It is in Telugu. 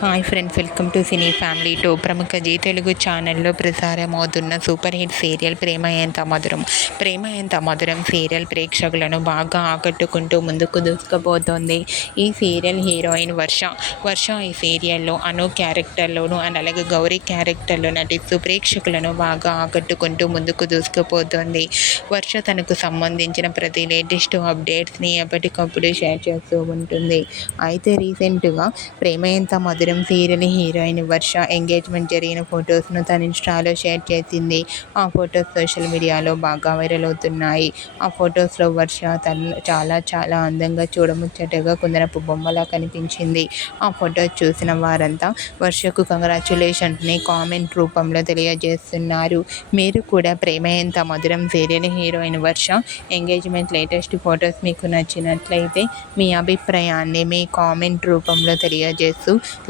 Hi friends welcome to cine family two. ప్రముఖ జీ తెలుగు ఛానల్లో ప్రసారం అవుతున్న సూపర్ హిట్ సీరియల్ ప్రేమ ఎంత మధురం. ప్రేమ ఎంత మధురం సీరియల్ ప్రేక్షకులను బాగా ఆకట్టుకుంటూ ముందుకు దూసుకుపోతుంది. ఈ సీరియల్ హీరోయిన్ వర్ష. వర్ష ఈ సీరియల్లో అను క్యారెక్టర్లోను అండ్ అలాగే గౌరీ క్యారెక్టర్లో నటిస్తూ ప్రేక్షకులను బాగా ఆకట్టుకుంటూ ముందుకు దూసుకుపోతుంది. వర్ష తనకు సంబంధించిన ప్రతి లేటెస్ట్ అప్డేట్స్ని ఎప్పటికప్పుడు షేర్ చేస్తూ ఉంటుంది. అయితే రీసెంట్గా ప్రేమ ఎంత మధురం సీరియల్ హీరోయిన్ వర్ష ఎంగేజ్మెంట్ జరిగిన ఫొటోస్ను తన ఇన్స్టాలో షేర్ చేసింది. ఆ ఫొటోస్ సోషల్ మీడియాలో బాగా వైరల్ అవుతున్నాయి. ఆ ఫొటోస్లో వర్ష తన చాలా చాలా అందంగా చూడముచ్చటగా కుందనపు బొమ్మలా కనిపించింది. ఆ ఫొటోస్ చూసిన వారంతా వర్షకు కంగ్రాచులేషన్స్ని కామెంట్ రూపంలో తెలియజేస్తున్నారు. మీరు కూడా ప్రేమ ఎంత మధురం serial heroine Varsha engagement latest photos మీకు నచ్చినట్లయితే మీ అభిప్రాయాన్ని మీ కామెంట్ రూపంలో తెలియజేస్తూ